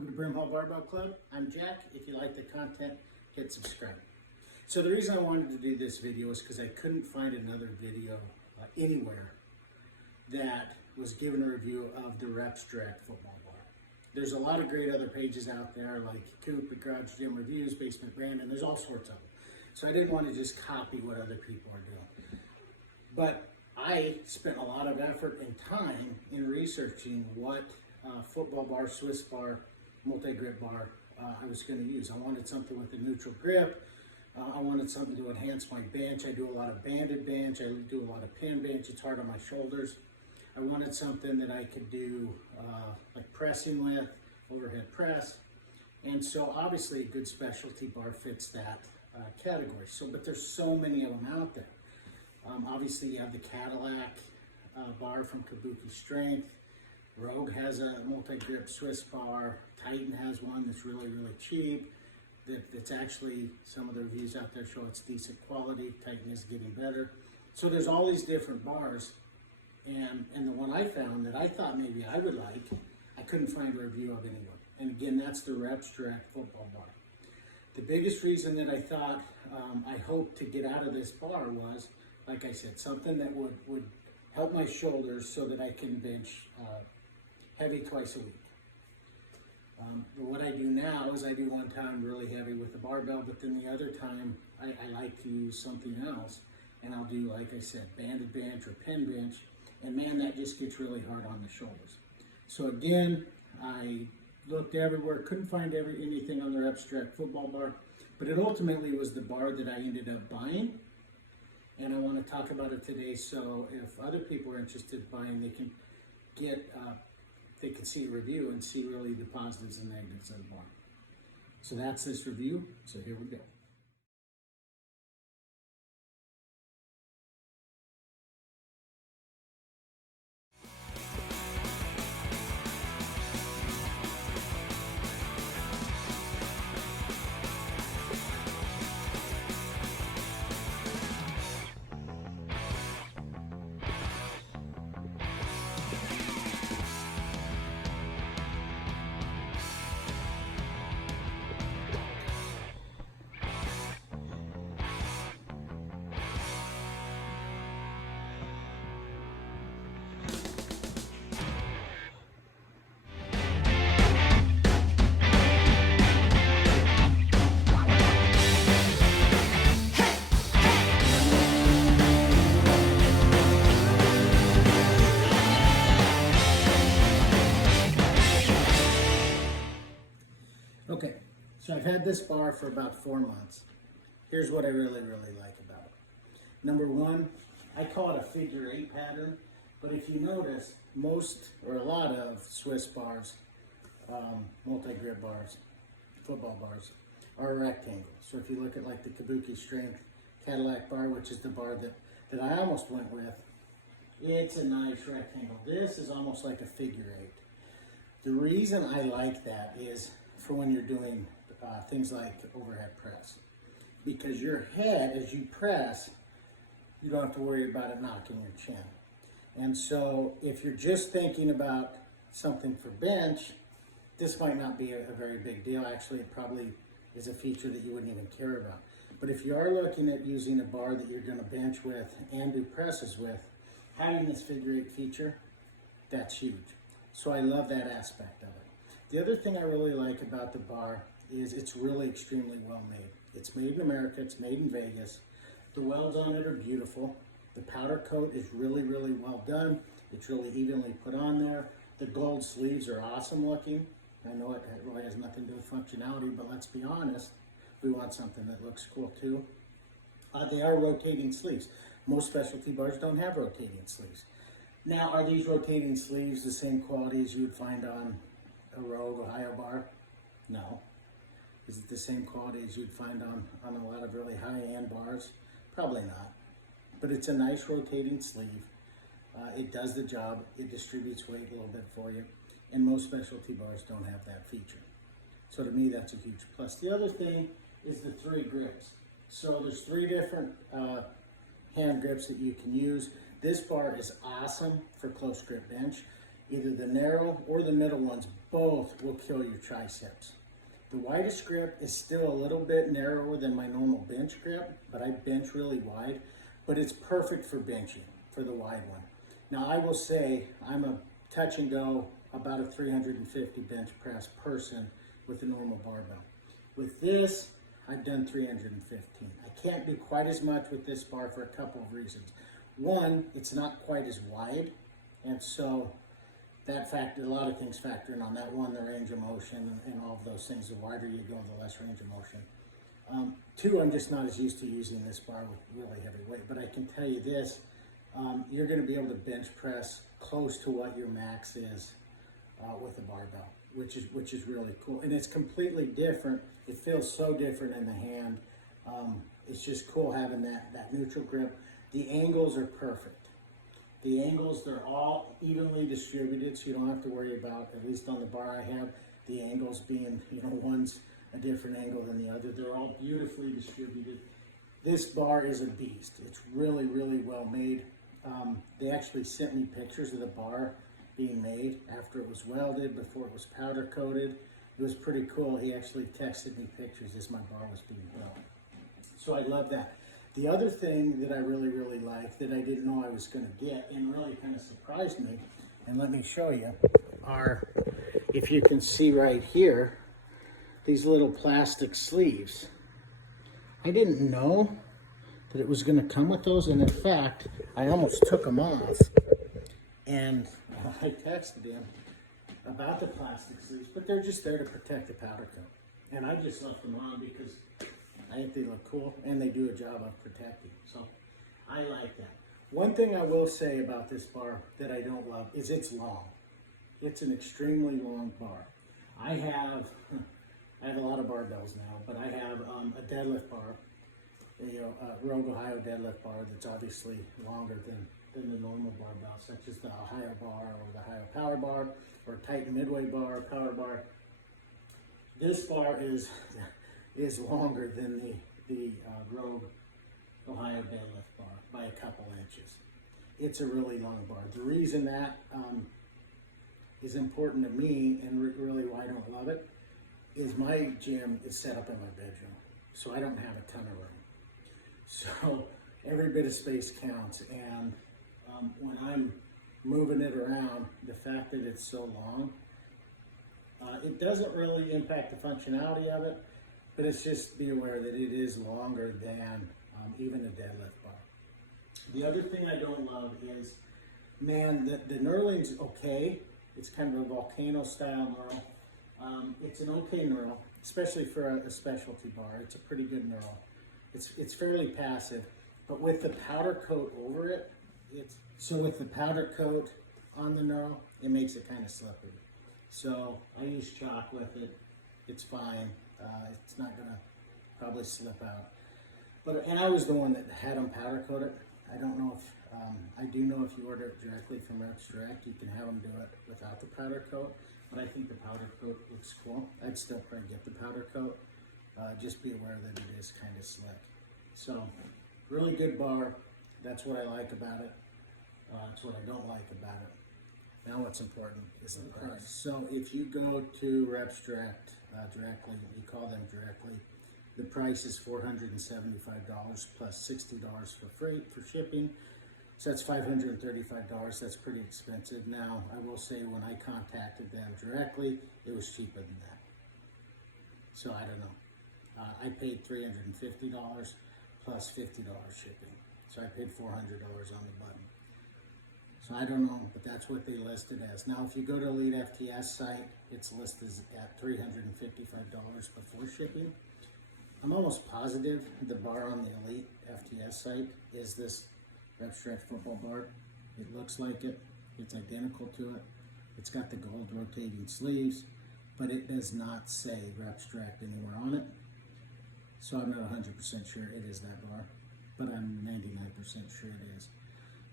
Welcome to Barbell Club. I'm Jack. If you like the content, hit subscribe. So the reason I wanted to do this video is because I couldn't find another video anywhere that was giving a review of the Reps Direct football bar. There's a lot of great other pages out there like Coop, Garage Gym Reviews, Basement Brand, and there's all sorts of them. So I didn't want to just copy what other people are doing. But I spent a lot of effort and time in researching what football bar, Swiss bar, multi-grip bar I was going to use. I wanted something with a neutral grip. I wanted something to enhance my bench. I do a lot of banded bench. I do a lot of pin bench. It's hard on my shoulders. I wanted something that I could do like pressing with, overhead press. And so obviously a good specialty bar fits that category. But there's so many of them out there. Obviously you have the Cadillac bar from Kabuki Strength. Rogue has a multi-grip Swiss bar. Titan has one that's really, really cheap. That's actually, some of the reviews out there show it's decent quality. Titan is getting better. So there's all these different bars. And the one I found that I thought maybe I would like, I couldn't find a review of anywhere. And again, that's the Reps Direct football bar. The biggest reason that I thought I hoped to get out of this bar was, like I said, something that would help my shoulders so that I can bench heavy twice a week. What I do now is I do one time really heavy with the barbell, but then the other time I like to use something else, and I'll do, like I said, banded bench or pin bench, and man, that just gets really hard on the shoulders. So again, I looked everywhere, couldn't find anything on the Reps Direct football bar, but it ultimately was the bar that I ended up buying, and I want to talk about it today. So if other people are interested in buying, they can get they can see a review and see really the positives and negatives of the bar. So that's this review. So here we go. Okay, so I've had this bar for about 4 months. Here's what I really, really like about it. Number one, I call it a figure 8 pattern, but if you notice, most or a lot of Swiss bars, multi-grip bars, football bars, are a rectangle. So if you look at like the Kabuki Strength Cadillac bar, which is the bar that I almost went with, it's a nice rectangle. This is almost like a figure 8. The reason I like that is for when you're doing things like overhead press. Because your head, as you press, you don't have to worry about it knocking your chin. And so if you're just thinking about something for bench, this might not be a very big deal. Actually, it probably is a feature that you wouldn't even care about. But if you are looking at using a bar that you're gonna bench with and do presses with, having this figure 8 feature, that's huge. So I love that aspect of it. The other thing I really like about the bar is it's really extremely well made. It's made in America, it's made in Vegas. The welds on it are beautiful. The powder coat is really, really well done. It's really evenly put on there. The gold sleeves are awesome looking. I know it really has nothing to do with functionality, but let's be honest, we want something that looks cool too. They are rotating sleeves. Most specialty bars don't have rotating sleeves. Now, are these rotating sleeves the same quality as you would find on a Rogue Ohio bar? No. Is it the same quality as you'd find on a lot of really high-end bars? Probably not. But it's a nice rotating sleeve. It does the job. It distributes weight a little bit for you. And most specialty bars don't have that feature. So to me, that's a huge plus. The other thing is the 3 grips. So there's 3 different hand grips that you can use. This bar is awesome for close grip bench. Either the narrow or the middle ones, both will kill your triceps. The widest grip is still a little bit narrower than my normal bench grip, but I bench really wide, but it's perfect for benching, for the wide one. Now I will say, I'm a touch and go, about a 350 bench press person with a normal barbell. With this, I've done 315. I can't do quite as much with this bar for a couple of reasons. One, it's not quite as wide, and so that factor, a lot of things factor in on that. One, the range of motion and all of those things. The wider you go, the less range of motion. Two, I'm just not as used to using this bar with really heavy weight, but I can tell you this, you're gonna be able to bench press close to what your max is with a barbell, which is really cool. And it's completely different. It feels so different in the hand. It's just cool having that neutral grip. The angles are perfect. The angles, they're all evenly distributed, so you don't have to worry about, at least on the bar I have, the angles being, one's a different angle than the other. They're all beautifully distributed. This bar is a beast. It's really, really well made. They actually sent me pictures of the bar being made after it was welded, before it was powder coated. It was pretty cool. He actually texted me pictures as my bar was being built. So I love that. The other thing that I really, really like that I didn't know I was going to get and really kind of surprised me, and let me show you, are, if you can see right here, these little plastic sleeves. I didn't know that it was going to come with those, and in fact, I almost took them off, and I texted him about the plastic sleeves, but they're just there to protect the powder coat. And I just left them on because I think they look cool and they do a job of protecting. So I like that. One thing I will say about this bar that I don't love is it's long. It's an extremely long bar. I have a lot of barbells now, but I have a deadlift bar, a Rogue Ohio deadlift bar that's obviously longer than the normal barbell, such as the Ohio bar or the Ohio power bar or Titan Midway bar, power bar. This bar is longer than the Rogue Ohio deadlift bar by a couple inches. It's a really long bar. The reason that is important to me and really why I don't love it is my gym is set up in my bedroom, so I don't have a ton of room. So every bit of space counts, and when I'm moving it around, the fact that it's so long, it doesn't really impact the functionality of it, but it's just be aware that it is longer than even a deadlift bar. The other thing I don't love is, man, the knurling's okay. It's kind of a volcano style knurl. It's an okay knurl, especially for a specialty bar. It's a pretty good knurl. It's fairly passive, but with the powder coat over it, with the powder coat on the knurl, it makes it kind of slippery. So I use chalk with it. It's fine. It's not gonna probably slip out. And I was the one that had them powder coat it. I don't know if, I do know if you order it directly from Reps Direct, you can have them do it without the powder coat, but I think the powder coat looks cool. I'd still probably get the powder coat. Just be aware that it is kind of slick. So, really good bar. That's what I like about it. That's what I don't like about it. Now what's important is the price. So if you go to Reps Direct directly, you call them directly, the price is $475 plus $60 for freight, for shipping. So that's $535. That's pretty expensive. Now, I will say when I contacted them directly, it was cheaper than that. So I don't know. I paid $350 plus $50 shipping. So I paid $400 on the button. So I don't know, but that's what they listed as. Now, if you go to Elite FTS site, it's listed at $355 before shipping. I'm almost positive the bar on the Elite FTS site is this Reps Direct football bar. It looks like it. It's identical to it. It's got the gold rotating sleeves, but it does not say Reps Direct anywhere on it. So I'm not 100% sure it is that bar, but I'm 99% sure it is.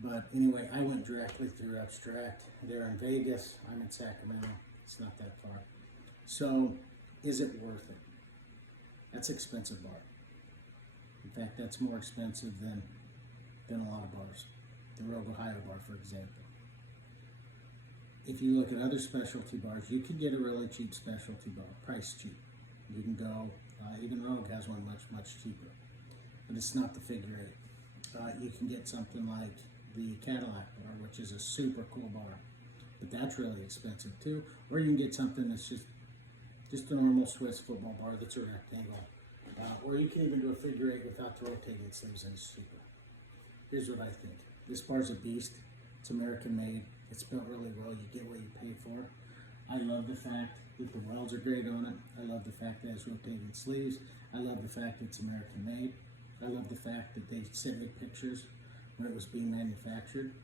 But anyway, I went directly through Reps Direct. They're in Vegas. I'm in Sacramento. It's not that far. So is it worth it? That's an expensive bar. In fact, that's more expensive than a lot of bars. The Rogue Ohio bar, for example. if you look at other specialty bars, you can get a really cheap specialty bar, price cheap. You can go, even Rogue has one much cheaper, but it's not the figure 8. You can get something like the Cadillac bar, which is a super cool bar, but that's really expensive too. Or you can get something that's just a normal Swiss football bar that's a rectangle. Or you can even do a figure 8 without the rotating sleeves, and it's cheaper. Here's what I think. This bar's a beast. It's American made. It's built really well. You get what you pay for. I love the fact that the welds are great on it. I love the fact that it has rotating sleeves. I love the fact that it's American made. I love the fact that they sent me pictures when it was being manufactured.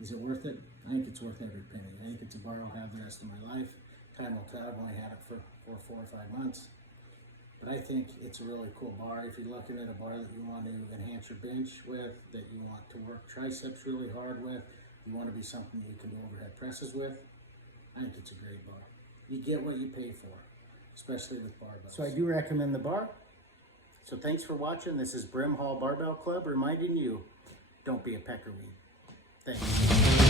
Is it worth it? I think it's worth every penny. I think it's a bar I'll have the rest of my life. Time will tell. I've only had it for 4 or 5 months. But I think it's a really cool bar. If you're looking at a bar that you want to enhance your bench with, that you want to work triceps really hard with, you want to be something you can do overhead presses with, I think it's a great bar. You get what you pay for, especially with barbells. So I do recommend the bar. So thanks for watching. This is Brim Hall Barbell Club reminding you, don't be a peckerweed. Thanks.